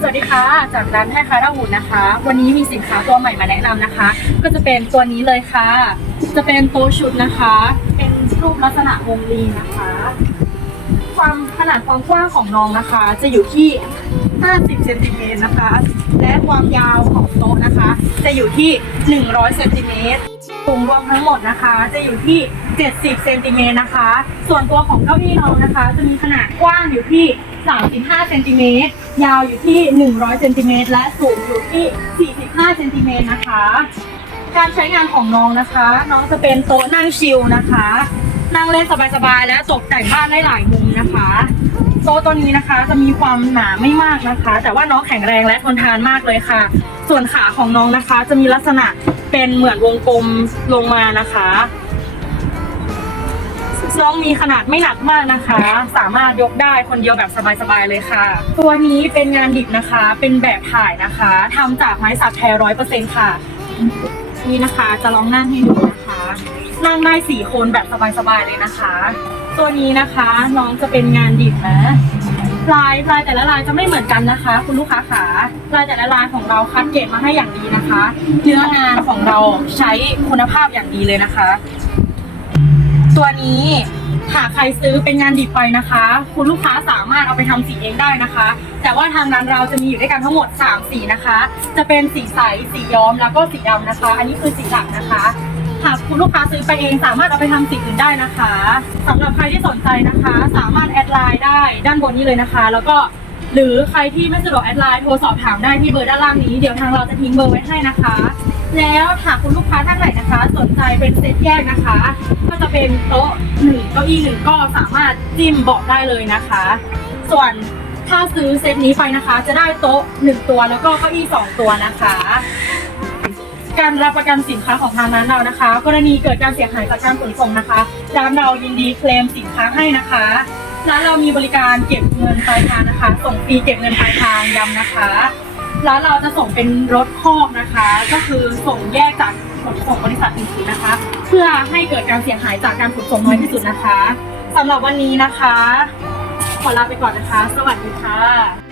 สวัสดีค่ะ จากร้านให้ค้าดาวุนนะคะ วันนี้มีสินค้าตัวใหม่มาแนะนำนะคะ ก็จะเป็นตัวนี้เลยค่ะ จะเป็นโต๊ชุดนะคะ เป็นรูปลักษณะวงรีนะคะ ความขนาดความกว้างของน้องนะคะ จะอยู่ที่ 50เซนติเมตรนะคะ และความยาวของโต๊ะนะคะ จะอยู่ที่ 100เซนติเมตรสูงรวมทั้งหมดนะคะ จะอยู่ที่ 70เซนติเมตรนะคะ ส่วนตัวของเก้าอี้น้องนะคะ จะมีขนาดกว้างอยู่ที่ 35เซนติเมตรยาวอยู่ที่ 100เซนติเมตรและสูงอยู่ที่ 45เซนติเมตรนะคะ การใช้งานของน้องนะคะ น้องจะเป็นโต๊ะนั่งชิลนะคะ นั่งเล่นสบายๆและตกแต่งบ้านได้หลายมุมนะคะโต๊ะตัวนี้นะคะจะมีความหนาไม่มากนะคะ แต่ว่าน้องแข็งแรงและทนทานมากเลยค่ะ ส่วนขาของน้องนะคะ จะมีลักษณะเป็นเหมือนวงกลมลงมานะคะ น้องมีขนาดไม่หนักมากนะคะ สามารถยกได้คนเดียวแบบสบายๆเลยค่ะ ตัวนี้เป็นงานดิบนะคะ เป็นแบบถ่ายนะคะทำจากไม้สักแท้ร้อยเปอร์เซ็นต์ค่ะ นี่นะคะจะลองนั่งให้ดูนะคะ นั่งได้สี่คนแบบสบายๆเลยนะคะ ตัวนี้นะคะน้องจะเป็นงานดิบนะลายลายแต่ละลายจะไม่เหมือนกันนะคะ คุณลูกค้าขาลายแต่ละลายของเราคัดเกรดมาให้อย่างดีนะคะ เนื้องานของเราใช้คุณภาพอย่างดีเลยนะคะ ตัวนี้หากใครซื้อเป็นงานดิบไปนะคะ คุณลูกค้าสามารถเอาไปทำสีเองได้นะคะ แต่ว่าทางร้านเราจะมีอยู่ด้วยกันทั้งหมด 3 สีนะคะ จะเป็นสีใสสีย้อมแล้วก็สีดำนะคะ อันนี้คือสีหลักนะคะหากคุณลูกค้าซื้อไปเองสามารถเอาไปทำสีอื่นได้นะคะสำหรับใครที่สนใจนะคะ สามารถแอดไลน์ได้ด้านบนนี้เลยนะคะ แล้วก็หรือใครที่ไม่สะดวกแอดไลน์โทรสอบถามได้ที่เบอร์ด้านล่างนี้เดี๋ยวทางเราจะทิ้งเบอร์ไว้ให้นะคะ แล้วหากคุณลูกค้าท่านไหนนะคะ สนใจเป็นเซตแยกนะคะ ก็จะเป็นโต๊ะหนึ่งเก้าอี้หนึ่งก็สามารถจิ้มเบาะได้เลยนะคะ ส่วนถ้าซื้อเซตนี้ไปนะคะ จะได้โต๊ะหนึ่งตัวแล้วก็เก้าอี้สองตัวนะคะ การรับประกันสินค้าของทางร้านเรานะคะ กรณีเกิดการเสียหายจากการขนส่งนะคะร้านเรายินดีเคลมสินค้าให้นะคะร้านเรามีบริการเก็บเงินปลายทางนะคะ ส่งฟรีเก็บเงินปลายทางย้ำนะคะ ร้านเราจะส่งเป็นรถคอกนะคะ ก็คือส่งแยกจากขนส่งบริษัทอื่นๆนะคะ เพื่อให้เกิดการเสียหายจากการขนส่งน้อยที่สุดนะคะสำหรับวันนี้นะคะ ขอลาไปก่อนนะคะ สวัสดีค่ะ